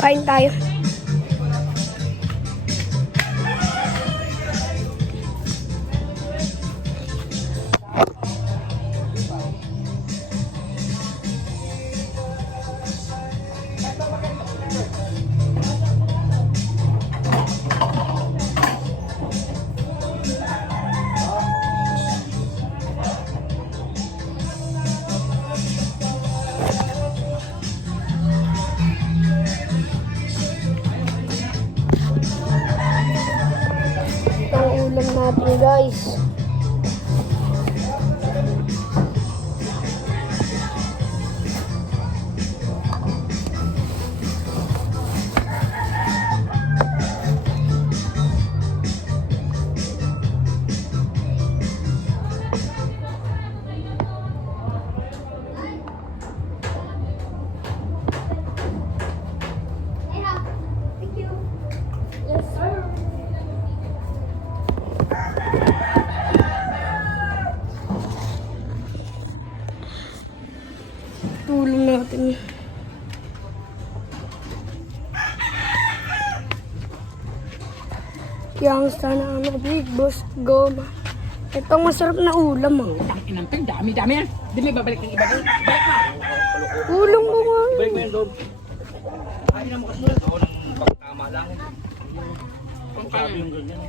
Kain tayo. Ang ulam natin, guys. Tulong natin. Youngster na ano, Big Boss Goma. Ito ang masarap na ulam, ah. Tangin ng ping, dami-dami yan. Di may babalik ng iba doon. Balik na. Ulong mo nga. Balik mo yan, Dom. Ay, na mo kasi ako ng pagtama lang. Ang sabi yung ganyan.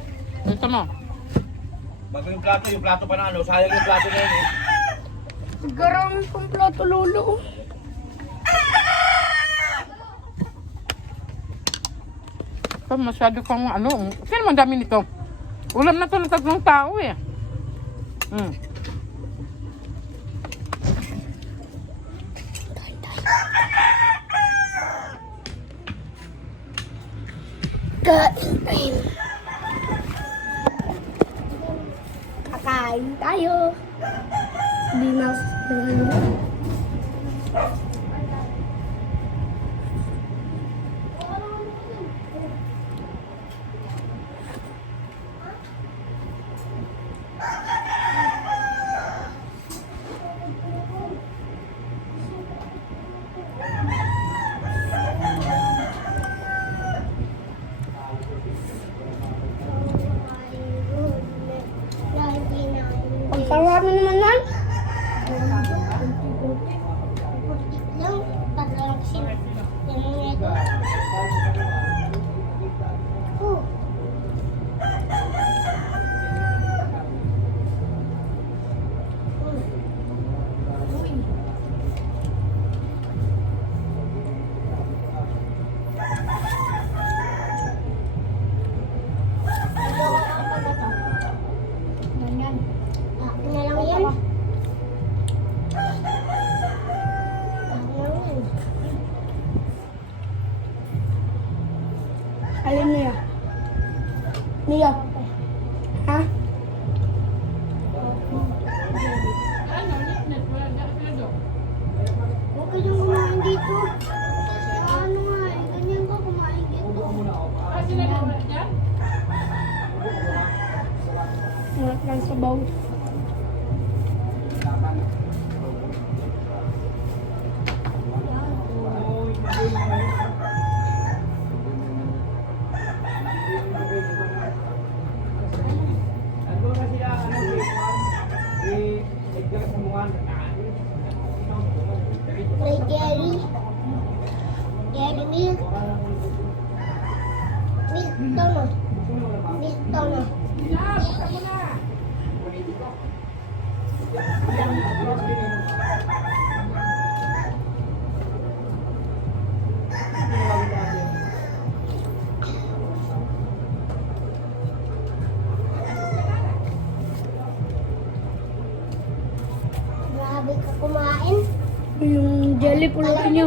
Ito mo. Bago yung plato pa na ano, sayang yung plato na yun eh. Garang pang plato, lolo. Ito masyado kang ano. Sino man dami nito? Ulam na to ng 3 tao eh. Kain tayo. Kakain tayo. Di na. Ang sarap naman yan. Alin niya? Niya? Ha? Huwag kayong kumain dito. Ano nga eh, ganyan ko kumain dito. Sarap lang sa baw. May Gary. Gary milk. Milk tono. Milk tono. Grabe ka kumain. Yung jelly pulutin niyo.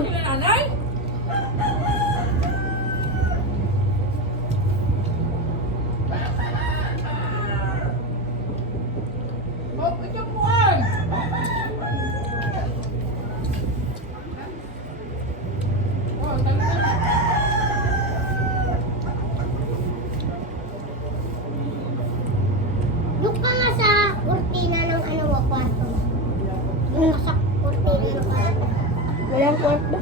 Look ka nga sa kurtina ng ano, kwarto. Yung nasa kurtina ng kwarto. Walang kwarto.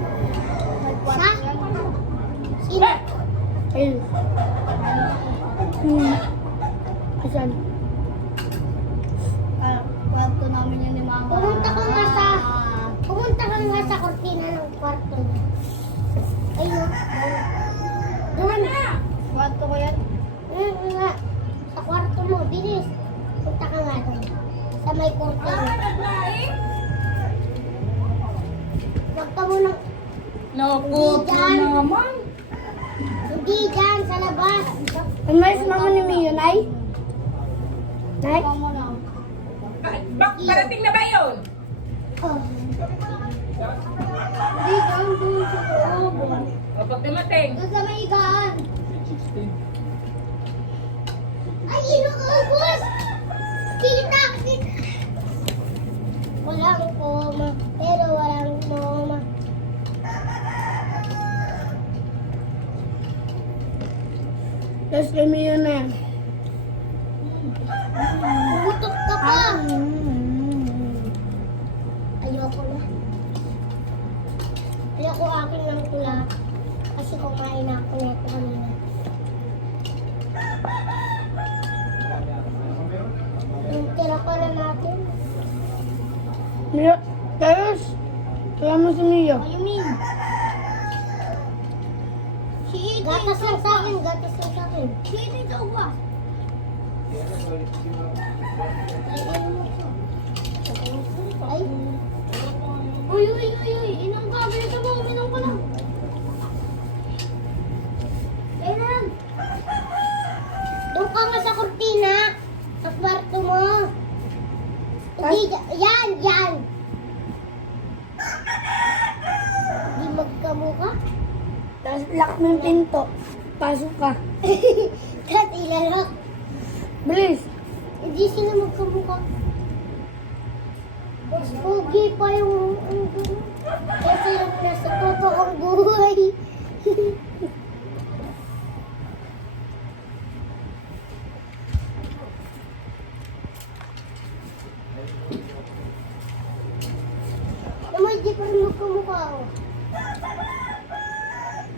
Ayun. Asan? Kwarto namin yun ni Mama. Pumunta ka nga sa kortina ng kwarto niya. Ayun. Doon na! Kwarto ko yan? Nga. Sa kwarto mo, bilis. Punta ka nga doon. Sa may kortina. Huwag ka munang... Naku, naman. Hindi dyan, sa labas. Ang mais mama ni Mio, Nay? Nay? Parating na ba yun? Oh. Hindi dyan, doon sa loob. Kapag dumating. Doon sa may higaan. Ay, inuubos! Kita! Walang koma, pero walang moma. Tapos kay Mio na yan. Butot ka pa! Ayoko na. Ayoko akin ng tula. Kasi kumain na ako neto kanina. Yung tira pala natin. Mio, tapos, kaya mo si Mio. Ayumin. Si Eden. Gatas lang sa akin, gatas lang sa akin. Si Eden daw ba? Ay. Uy, uy, uy, uy. Inom ka. Bilis mo. Uminom ka lang. Kailan? Doon ka nga sa kortina. Sa kwarto mo. Hindi, yan, yan. Hindi magkamuka. Tapos lock mo yung pinto. Pasok ka. Kat ilalak. Bilis. Hindi sila magkamuka. Mas pogi pa yung kasi yung nasa totoong buhay. Naman di pa rin magkamuka ako.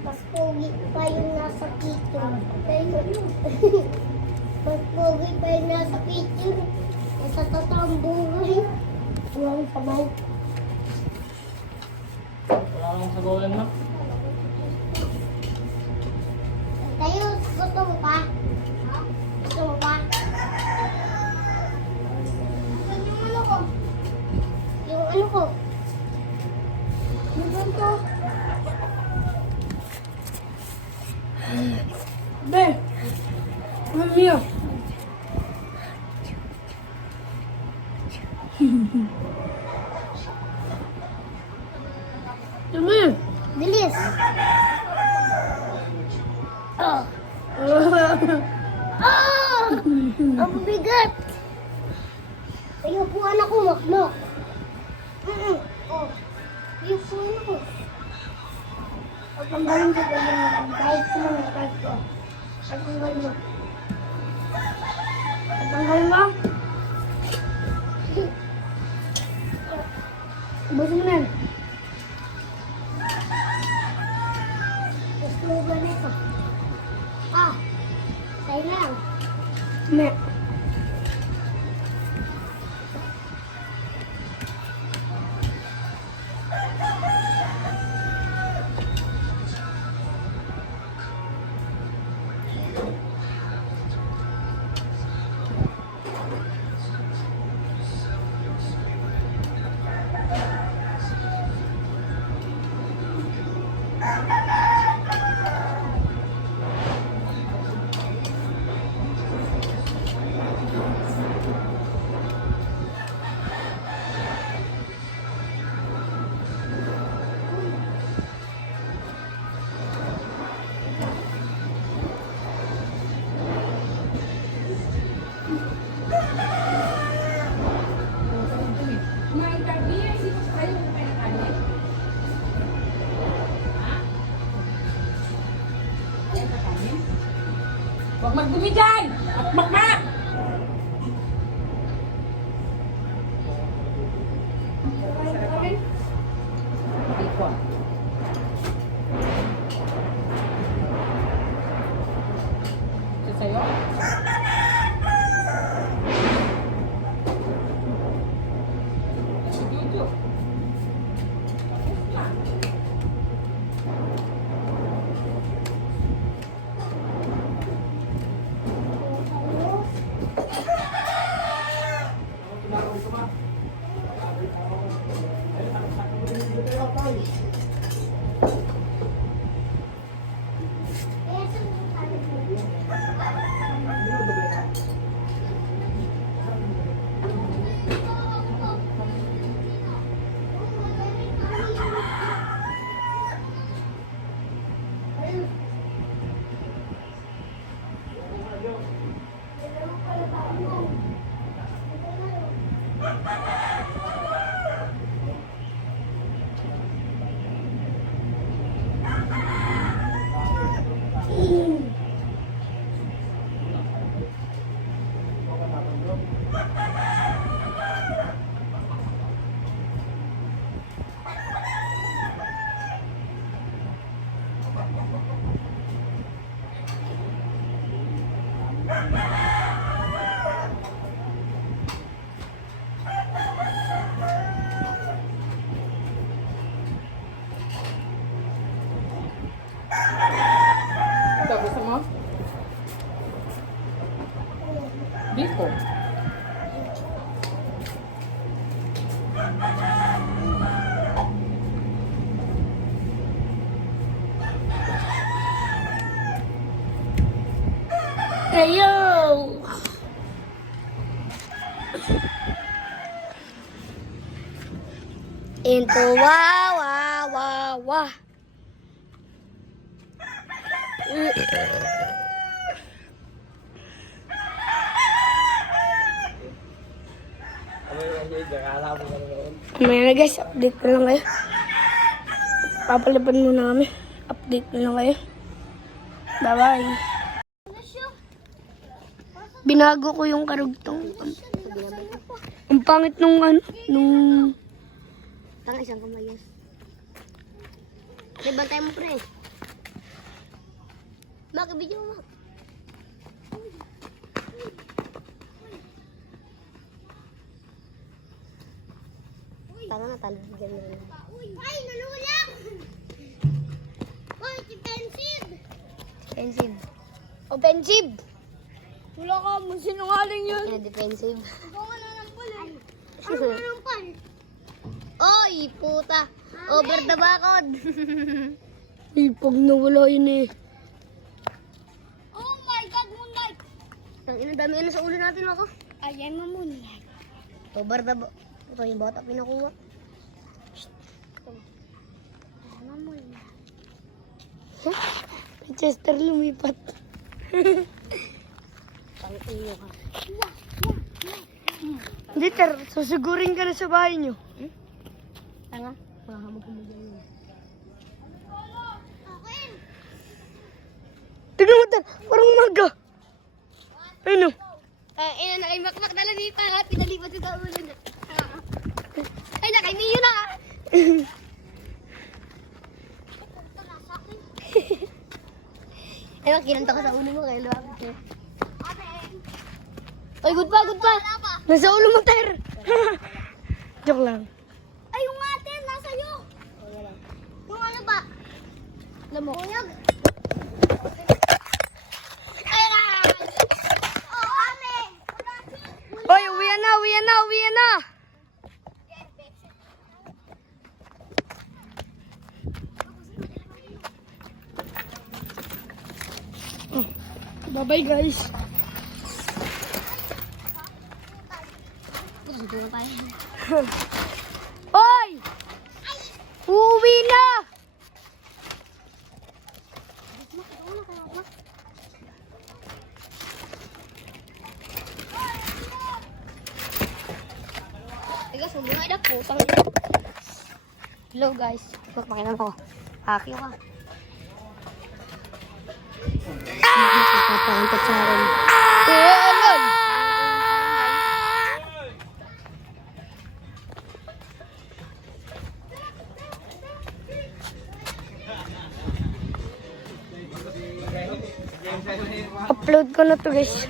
Mas pogi pa yung nasa picture. Mas pogi pa yung nasa picture. Nasa totoong buhay. Walang sabay. Wala kang sabawan na. Tayo, gusto mo pa? Gusto mo pa? Saan yung ano ko? Yung ano ko? Yung ganito. Be. Ano Mio? Ano yun? Bilis. Oh. Oh! Ang bigat. Ay, upuan ako, makmak. Oh. Ay, upuan ako. Pagpanggalin ko ba yung kahit ko naman kahit ko. Pagpanggalin mo. Pagpanggalin mo. Ubusin mo na yan. Gusto mo ba nito? Ah. Sa'yo na lang. Ne. Huwag magdumi dyan! At makmak! sa'yo? Si Jojo. Ito, gusto mo? Dito. Ayo! Into wah wah wah wah. Mamaya na guys, update na lang kayo. Papalipad muna kami. Update na lang kayo. Bye bye. Binago ko yung karugtong. Ang pangit nung ano, nung... Tanga isang kamay yan. Bantay mo pre. Bakit video mo? Tanga na, talagyan mo rin. Ay, nalulang! Oy, defensive! Defensive. Offensive! Wala ka mo, sinungaling yun. Defensive. Ako nga nanampal eh. Ano nalumpal? Oy, puta! Over the bakod! Eh, pag nawala yun eh. Oh my God, Moonlight! Ang ina, dami ano sa ulo natin ako. Ayan mo muna. Over the bakod. Ito yung bata pinakuha. Chester lumipat. Pang iyo ka. Hindi, susugurin ka na sa bahay nyo. Tanga, mahamag mo dyan. Tignan mo, parang maga. Ayun o. Ina na, ay makmak na lang dito. Pinalipat ko sa ulo na. Ay, nakay Mio na. Ay, kinanta ko sa ulo mo kaya lumapit ko. Ay, good pa, good pa. Nasa ulo mo, Ter. Joke lang. Ay, yung ate, nasa iyo. Yung ano ba? Lamok. Kunyag. Ay, na. Oh, ate. Oy, uwian na, uwian na, uwian na. Bye-bye, guys. Puto pa yan. Oy! Uuwi na! Tiga, sumbong ay po. Hello, guys. Pakinan ko. Hakyo ka. Papunta sa akin. Alam! Upload ko na to guys.